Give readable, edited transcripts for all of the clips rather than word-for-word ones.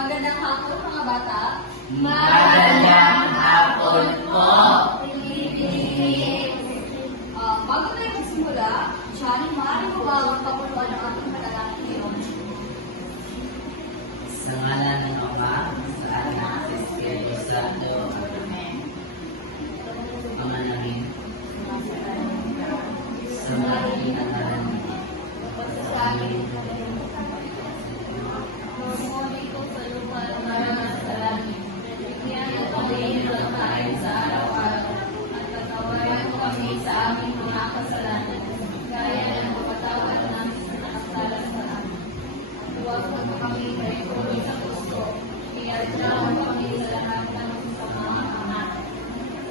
Magandang hapon mga bata. Magandang hapon po. Bago tayo magsimula, Johnny, maaari mo ba magpapuluan ang ating panalangin ngayon? Sa ngalan ng Ama, sa Anak, sa Espiritu Santo. Amen. Pamanangin. Sa maraming ngalan Sa amin, Muli ko sa lupa para sa langit. Bigyan at pagkain lang tayo sa araw-araw. At patawarin mo kami sa aming mga kasalanan. Gaya ng pagpatawad namin sa nakasala sa amin. Huwag mo kami kayo sa gusto. Iardrawan mo kami sa lahat ng sa mga ama.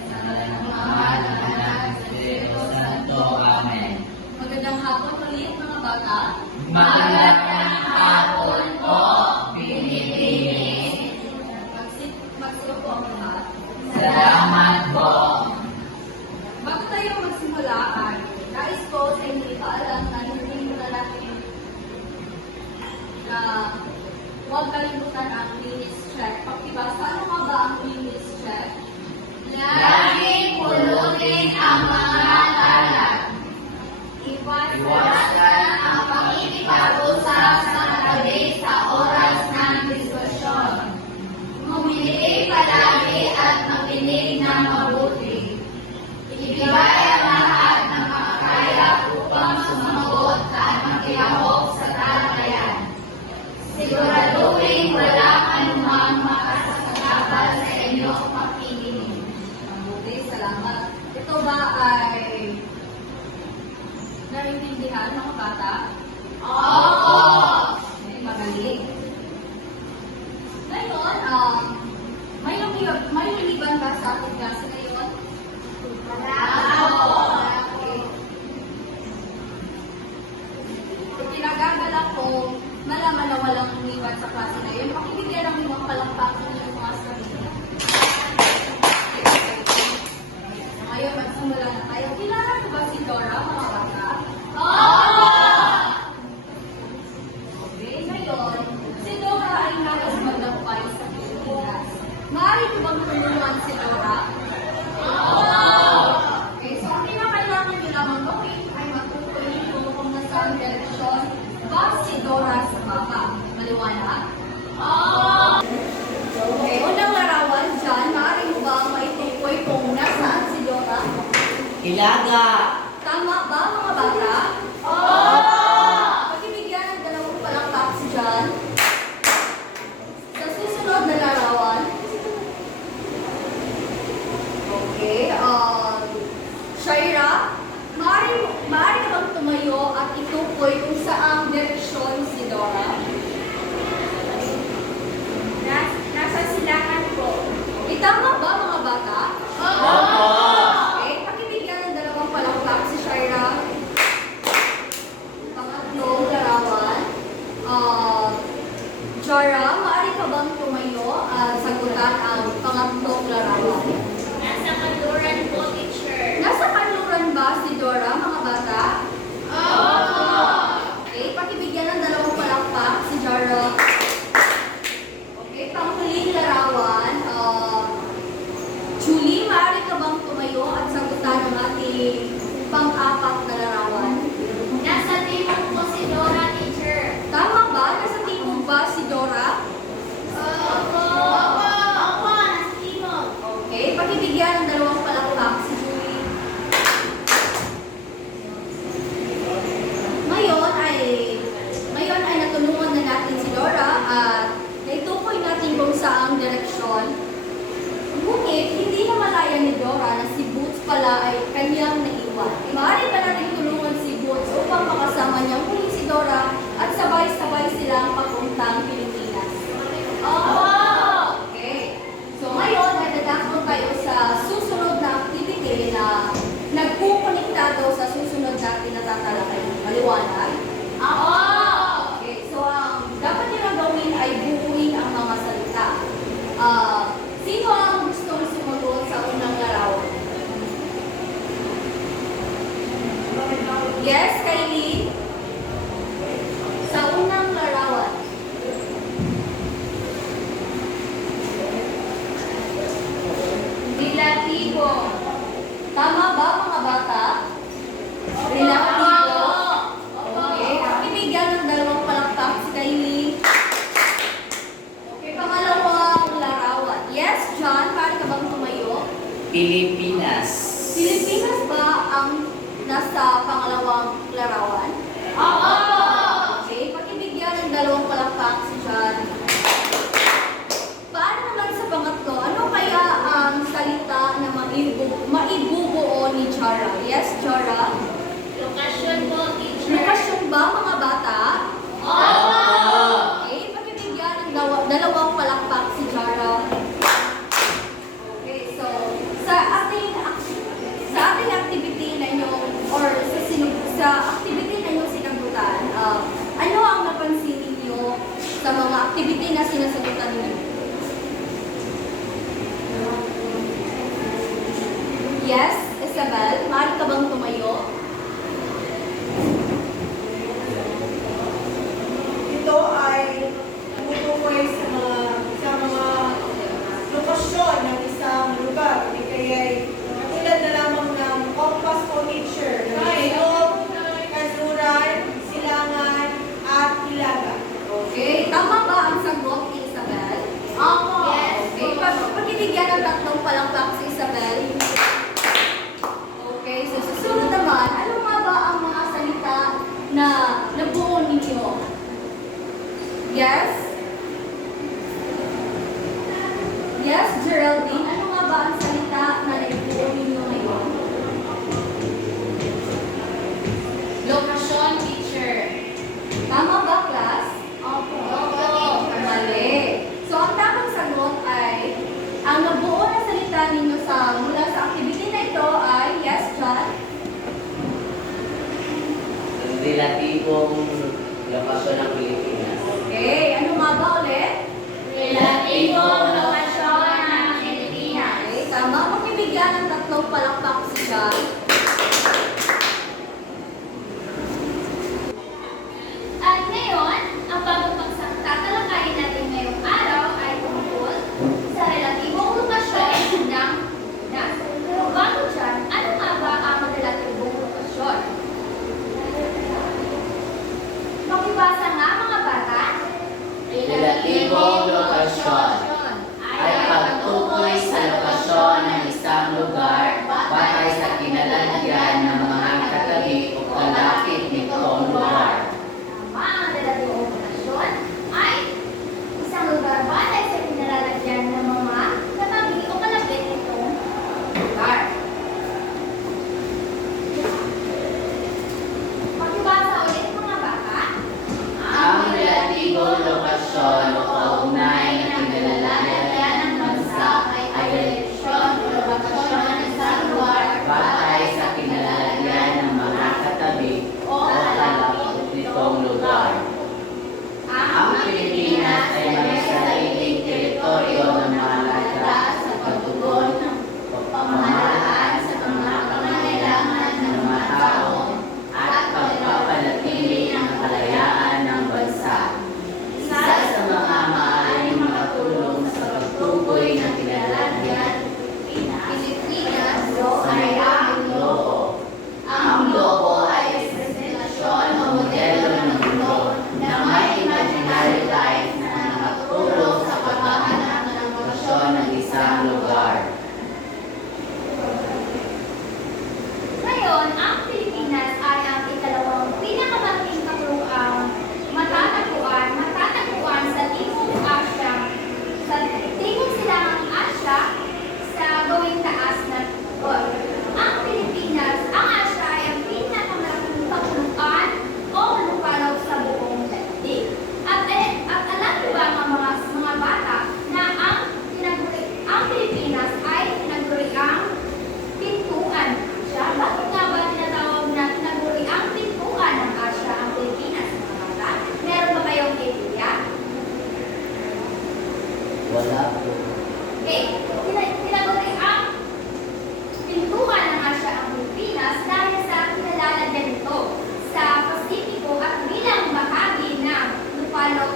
Sa ngalan ng Ama, ng Anak, sa Espiritu Santo. Amen. Magandang hapon ulit mga bata. Magandang hapon po, Pilipinas. Magsiyo po ang lahat. Salamat po. Bago tayo magsimula ay nais ko sa inyo ipaalam na hindi muna natin na huwag kalimutan ang linis check. Pakibasa, ano nga ba ang linis check? Laging pulutin ang mga kalat. Iwasan ang pakikipag-usap sa katabi sa oras ng diskusyon. Humili palagi at makinig ng mabuti. Ibigay ang lahat ng makakaya upang sumagot at makilahok sa talakayan. Siguraduhin walang anumang makasasagabal sa inyong makikinig. Mabuti, salamat. Ito ba ay naiintindihan mga bata? Opo! Magaling. Ngayon, may naliban ba sa ating klase ngayon? Okay. Itinagagalak ko malaman na walang umiwan sa klase na yun. Pakibigyan ng mga palakpak ng inyong mga sarili. Ngayon, magsimula na tayo. Kilala ko ba si Dora, mga bata? Okay, ngayon, si Dora ay nais magdampay sa Pilipinas. Maaari ko bang tulungan si Dora? Okay, so ang kinakailangan nyo lamang gawin ay magtutuloy kung nasaan direksyon ba si Dora sa baba. Maliwanag? Okay, unang larawan dyan, maaari mo ba maitukoy kung nasaan si Dora? Ilaga! Tama ba mga bata? Pakibigyan ng dalawang palakpak si John. Sa susunod na larawan. Okay, Shaira, maaari ka bang tumayo at itukoy kung saang direksyon si Dora? Nasa silangan po. Tama ba mga bata? Okay, pakibigyan ng dalawang palakpak si Shaira. Pangatlong larawan. Jara, maaari ka bang tumayo at sagutan ang pangatlong larawan? Nasa kanluran po, teacher. Nasa kanluran ba si Dora, mga bata? Okay, pakibigyan ng dalawang palakpak si Jara. Okay, panghuling larawan. Julie, maaari ka bang tumayo at sagutan ang ating pang-apat na larawan? Nasa timog po si Dora, teacher. Tama ba? Nasa timog ba si Dora? Opo, nasa timog. Okay, pakibigyan ng dalawang palakpak si Julie. Ngayon ay natulungan na natin si Dora at naitukoy natin kung saang direksyon. Ngunit, hindi na malaya ni Dora na si Boots pala ay kanyang naiwan. Maaari ba natin tulungan si Boots upang makasama niya muli si Dora at sabay-sabay silang papuntang Pilipinas? Okay. So ngayon, ay dadakot tayo sa susunod na activity na nagpukonektado sa susunod natin na tatalakayin. Maliwanag? Okay. So, dapat nilang gawin ay buuin ang mga salita. Sino ang gustong sumunod sa unang larawan? relatibo. Tama ba mga bata? Relatibo. Okay. Pakibigyan ng dalawang palakpak si Kylie. Okay, pangalawang larawan. Yes, John, paano ka bang tumayo? Pilipinas. Pilipinas ba ang nasa pangalawang larawan? Oo. Okay, pakibigyan ng dalawang palakpak si John. Paano naman sa pangatlo? Ano kaya ang salita na maibubuo ni Chara? Yes, Chara? Lokasyon po, teacher. Lokasyon ba mga bata? Oo. Okay, pakibigyan ng dalawang palakpak si Chara. Okay, so sa ating activity na inyong or sa activity na inyong sinagutan, ano ang napansin ninyo sa mga activity na sinasagutan ninyo? Yes, Isabel, maaari ka bang tumayo? Ito ay tumutukoy sa mga lokasyon ng isang lugar. Hindi kaya katulad na lamang ng compass o nature ng ilog, kanluran, silangan, at ilaga. Okay, tama ba ang sagot ni Isabel? Opo. Yes. Okay, pagkibigyan ng tatlong palakpak si Isabel. Okay, so susunod naman, ano nga ba ang mga salita na nabuo ninyo? Yes? Yes, Geraldine, ano nga ba ang salita na nabuo ninyo ngayon? Lokasyon, teacher. Tama ba, class? Opo. Mali. So, ang tamang sagot ay, ang nabuo na salita ninyo mula sa activity na ito ay, yes, John? Relatibong lokasyon ng Pilipinas. Okay, ano nga ba ulit? Relatibong lokasyon ng Pilipinas. Okay, tama. Makibigyan ng tatlong palakpak si John. At ngayon, ang bagong pagsang tatalakayin natin ngayong araw ay tungkol sa relatibong lokasyon ng Pinas. Pero bago dyan, ano nga ba ang relatibong lokasyon? Makibasa nga mga bata. Relatibong lokasyon ay pagtukoy sa lokasyon ng isang lugar batay sa kinalalagyan ng mga katabi o kalapit nitong lugar. Tama, ang relatibong lokasyon ay isang lugar batay sa kinalalagyan ng mga katabi o kalapit nitong lugar. Makibasa ulit mga bata. Ang relatibong lokasyon o kaugnay na kinalalagyan ng bansa ay relasyon o lokasyon ng isang lugar batay sa kinalalagyan ng mga katabi o kalapit nitong lugar. Ang Pilipinas ay may sariling teritoryo na mahalaga sa pagtugon ng pamahalaan sa mga pangangailangan ng mga tao at pagpapanatili ng kalayaan ng bansa. Isa sa mga maaaring makatulong sa pagtukoy ng kinalalagyan Pilipinas ay ang logo. Ang logo ay representasyon o modelo ng mundo na may imaginary life na nakatulong sa paghahanap ng lokasyon ng isang lugar. Ngayon, ang Pilipinas ay ang ikalawang pinakamalaking kapuluang matatagpuan sa Timog Asya, sa Timog Silangang Asya, sa gawing taas na bukod. Ang Pilipinas, ang Asya ay ang pinakamalaking kapuluan o lupalaw sa buong daigdig. At alam niyo ba mga bata na ang Pilipinas ay tinaguri ang pintuan ng Asya? Bakit nga ba tinatawag na tinaguri ang pintuan ng Asya ang Pilipinas, mga bata? Meron ba kayong idea? Wala po. Okay, tinaguri ang pintuan ng Asya ang Pilipinas dahil sa kinalalagyan nito sa Pasipiko at bilang bahagi ng lupalop,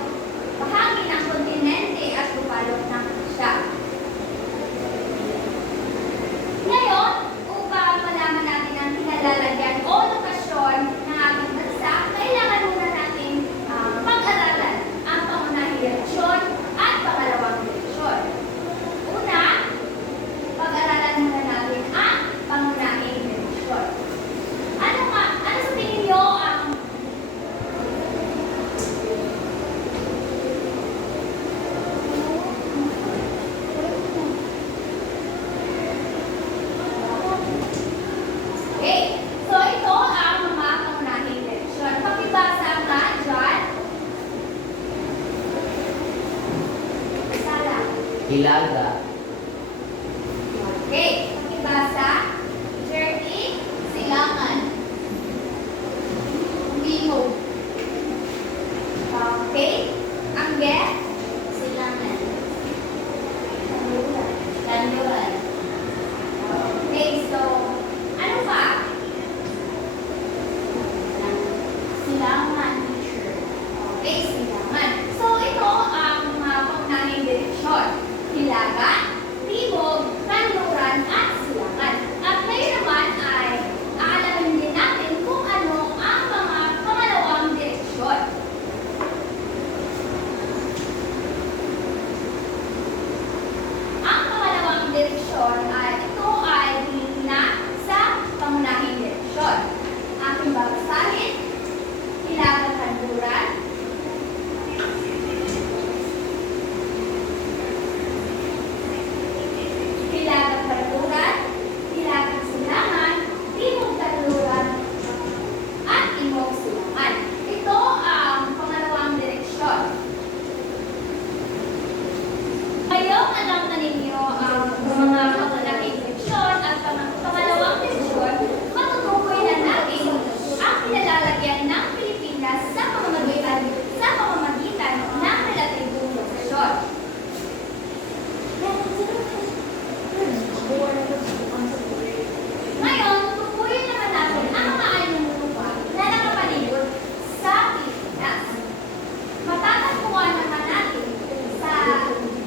bahagi ng kontinente at lupalop ng Asya. Hilaga. Okay, pakibasa. Jerry, Silangan. Timog. okay. Angge, Silangan. Tanduran. Tanduran. Okay, so, ano pa? Silangan, teacher. Okay, silangan. So, ito ang mga pangunahing direksyon. Hilaga, timog, kanluran, at silangan. At ngayon naman ay aalamin din natin kung ano ang mga pangalawang direksyon. Ang pangalawang direksyon ay ito ay hinihina sa pangunahing direksyon. Aking babasahin, hilaga kanluran, hilaga kanluran, hilaga silangan, timog kanluran, at timog silangan. Ito ang pangalawang direksyon. Ngayong alam na ninyo ang mga pangunahing direksyon at pangalawang direksyon, matutukoy na natin ang pinalalagyan ng Pilipinas sa pamamagitan ng relatibong lokasyon. Ngayon, tutukuyin naman natin ang mga anyong lupa na nakapalibot sa Pilipinas. Matatagpuan naman natin sa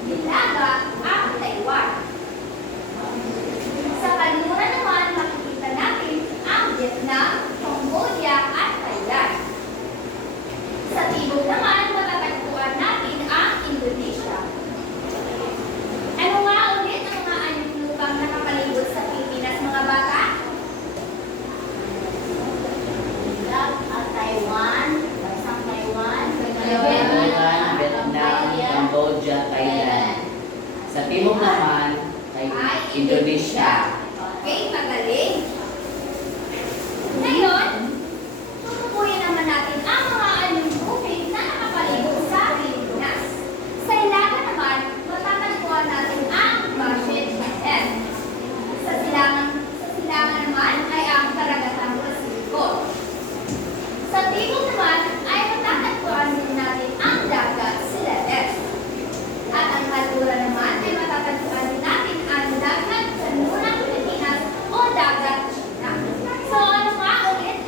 Hilaga ang Taiwan. Sa kanluran naman, makikita natin ang Vietnam, Cambodia, at Thailand. Sa timog naman, matatagpuan natin ang Indonesia. Ano nga ulit ang mga anyong lupang nakapalibot sa Pilipinas, mga bata? Taiwan. Bansang Taiwan. Taiwan, Vietnam, Cambodia, Thailand. Sa timog naman, kay Indonesia. Okay, magaling. Ngayon, tutukuyin naman natin ang mga anyong tubig na nakapalibot sa Pilipinas. Sa ilaga naman, matatagpuan natin ang Bashet Island. Sa silangan naman ay ang Karagatang Pasipiko. Sa timog naman ay matatagpuan din natin ang dagat Siletes. At ang kanluran naman ay matatagpuan din natin ang dagat sa Pilipinas o dagat China. So ano nga ulit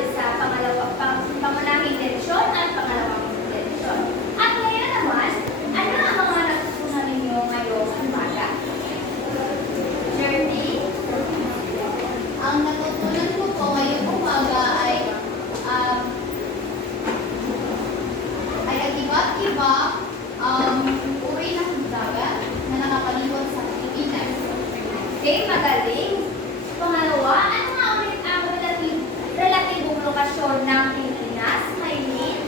base sa pangunahing diretsyon at pangalawang diretsyon. At ngayon naman, ano ang mga natutunan ninyo ngayong umaga? Journey? Ang natutunan ko po ngayong umaga ay ang iba't-ibang uri ng dagat na nakapalibot sa Pilipinas. Okay, magaling. Pangalawa, ano nga ulit ang relatibong lokasyon ng Pilipinas? Maylin?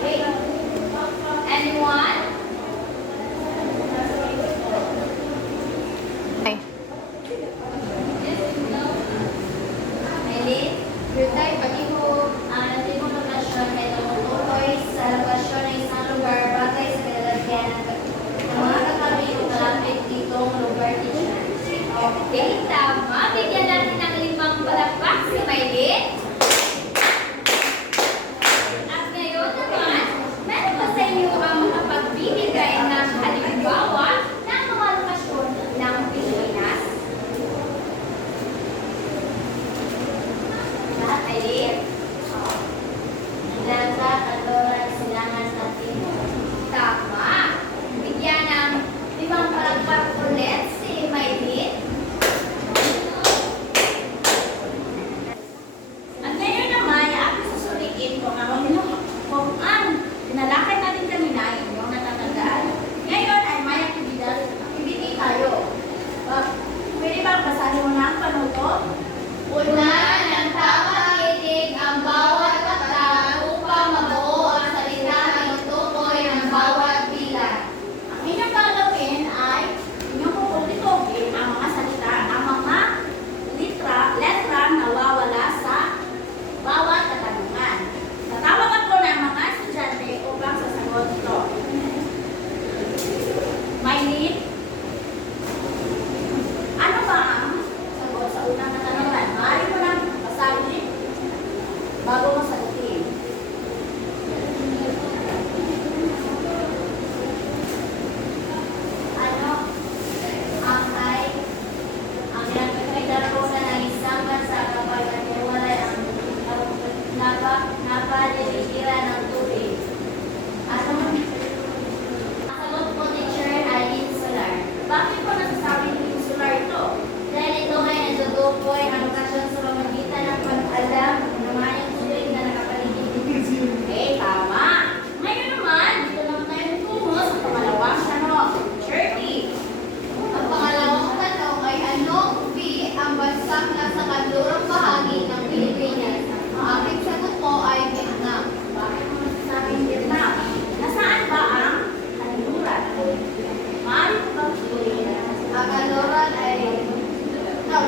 Okay. Anyone? Maylin? Brutay, patibog, ang natibong lokasyon ay tumutukoy sa lokasyon ng isang lugar batay sa kalalagyan ng mga katabi o malapit ditong lugar teacher. Okay, tama. Bigyan natin ng 5 palakpak si Maylin. At ngayon naman, meron pa sa inyo ang makapagbibigay ng halimbawa ng mga lokasyon ng Pilipinas. Lahat, Maylin? Lanza, Tandora, Silangan, sa Timog. Tama. Bigyan ng 5 palakpak ulit si Maylin. At ngayon naman, aking susulitin kung ang tinalakay natin kanina, yung natatandaan. Ngayon ay may activity tayo. Pwede ba basahin mo na ang panuto? Una, ng tamang titig ang bawat kata upang mabuo ang salita na tutukoy ng bawat bilang. Ang inyong gagawin ay inyong kukulit-kulit ang mga salita, ang mga letra na wawala sa bawat katanungan. Tatawag ako ng mga estudyante upang sasagot ito. Maylin, ano ba ang sagot sa unang katanungan? Maaari mo lang basahin bago mo sagutin. Ano? Ang nagkakaidarunan ng isang bansa kapag naniwalay ang napadilitira ng tubig. Ano? Ang sagot po, teacher, ay insular. Bakit ko nasasabing insular ito? Dahil ito ay natutukoy ang lokasyon sa pamagitan ng pag-alam ng mga tubig na nakapaligid. Okay, tama. Ngayon naman, dito naman tayo tungo sa pangalawang tanong. Journey. Ang pangalawang tanong ay anong ang bansang nasa kanlurang bahagi ng Pilipinas? Ang aking sagot po ay Vietnam. Bakit mo nasasabing Vietnam? Nasaan ba ang kanluran? Maaari ko bang tuloy na Ang kanluran ay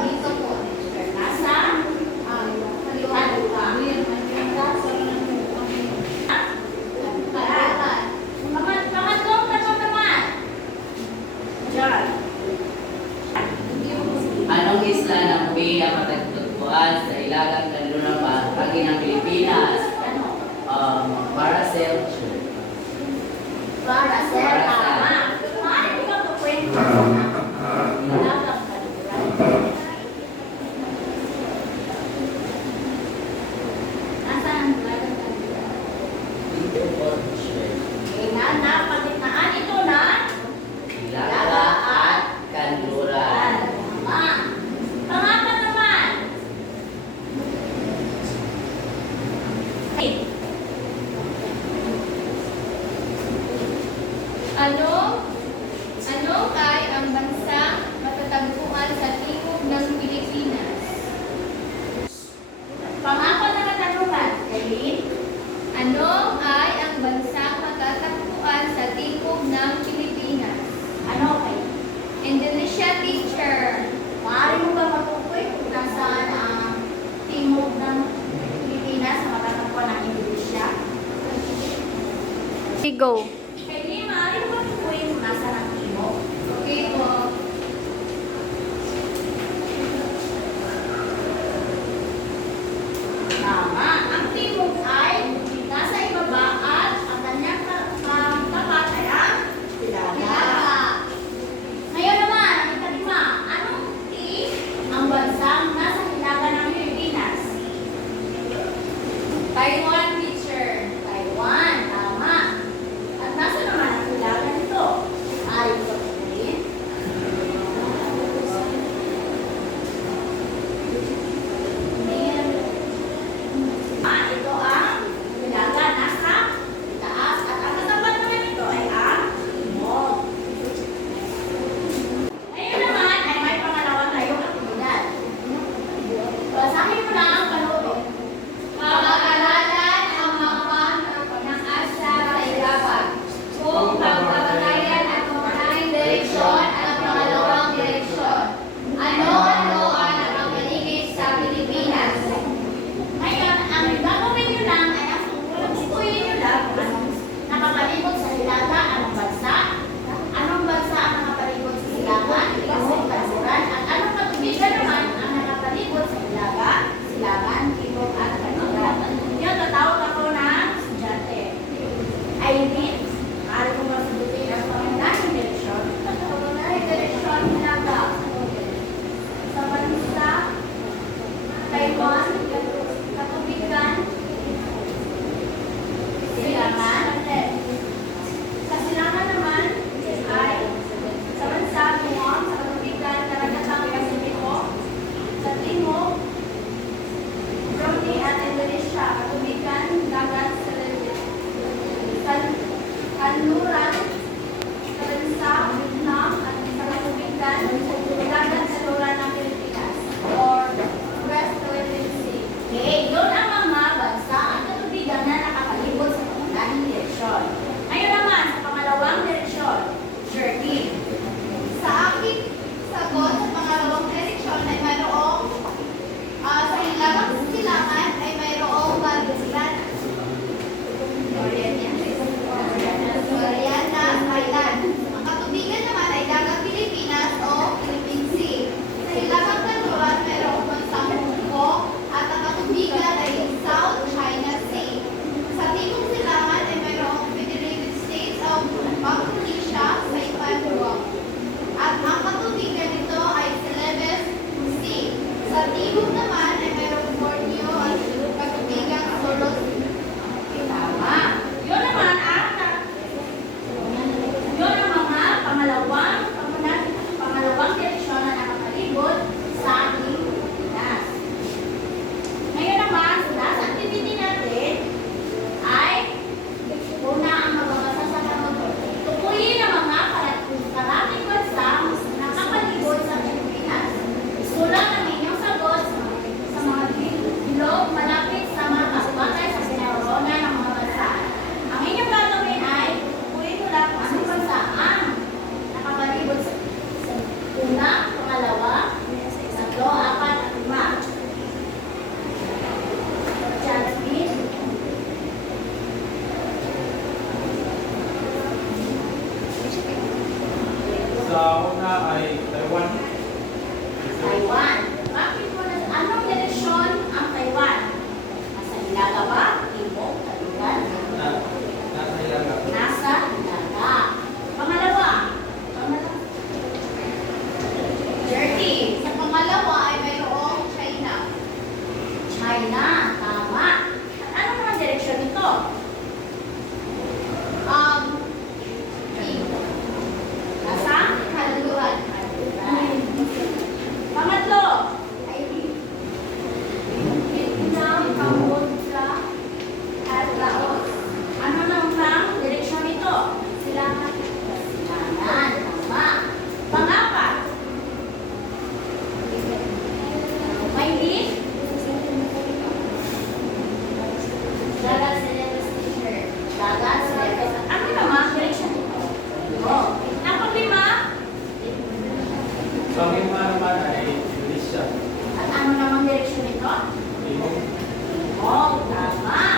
dito po. nasa kaliwa? Kanluran. Pangatlong tanong naman. John. Anong isla ng Bay ang matagpuan sa ilagang kanlurang bahagi ng Pilipinas? Ano? Paracel. Para sa Para sa- tama. Maaari ko bang kukwento sa ilagang kanluran? Nasaan ang ilagang kanluran? Dito po. Okay, napagitnaan ito na Ilaga at kanluran. tama. Pangapat naman. Okay. Ano ay ang bansang matatagpuan sa timog ng Pilipinas? Pangapat na katanungan. Eileen. Ano ay ang bansang matatagpuan sa timog ng Pilipinas? Ano kay? Indonesia, teacher. Maaari mo ba matukoy kung nasaan ang timog ng Pilipinas na matatagpuan ng Indonesia? Go. Eileen, maaari mo ba matukoy kung nasaan ang timog? Okay po. Tama. Ang timog ay nasa ibaba at ang kanyang tapat ay ang Hilaga. Ngayon naman, ang ikalima, anong T Marianas Island. Ang katubigan naman ay Dagat Pilipinas o Philippine Sea. Sa hilagang kanluran, mayroong bansang Hong Kong at ang katubigan ay South China Sea. Sa timog silangan ay mayroong Federated States of Micronesia sa Ipanguag. At ang katubigan nito ay Celebes Sea. Sa timog naman ay mayroong Borneo at katubigan Soros. Tama. Yun naman yun ang mga pangalawang direksyon na nakapalibot sa ating Pilipinas. Ngayon naman, sa last activity natin ay una ang magbabasa sa kanutot. Tukuyin ang mga karaming bansa na nakapalibot sa Pilipinas. Isulat ang inyong sagot sa mga bilog malapit sa mga kasbatay sa sinarona ng mga bansa. Ang inyong gagawin ay tukuyin mo lang kung anong bansa ang nakapalibot sa una, pangalawa, tatlo, apat, at lima. Jasmine. Sa una ay Taiwan. Taiwan. Bakit mo na, anong direksyon ang Taiwan? Nasa Hilaga ba? Timog? Katugan? Nasa Hilaga. Nasa Hilaga. Pangalawa. Jerky. Sa pangalawa ay mayroong China. China. Tama. At ano naman direksyon nito? Nasa Kanluran. Pangatlo. Ay Vietnam, Cambodia, at Laos. Ano naman direksyon nito? Silangan. Silangan. Tama. Pangapat. Maylin. Dagat Celebes Teacher. Dagat, Celebes. Ano naman direksyon nito? Oh. Ang panglima. Sa lima naman ay Indonesia. At ano naman direksyon nito? Timog. Oh, tama.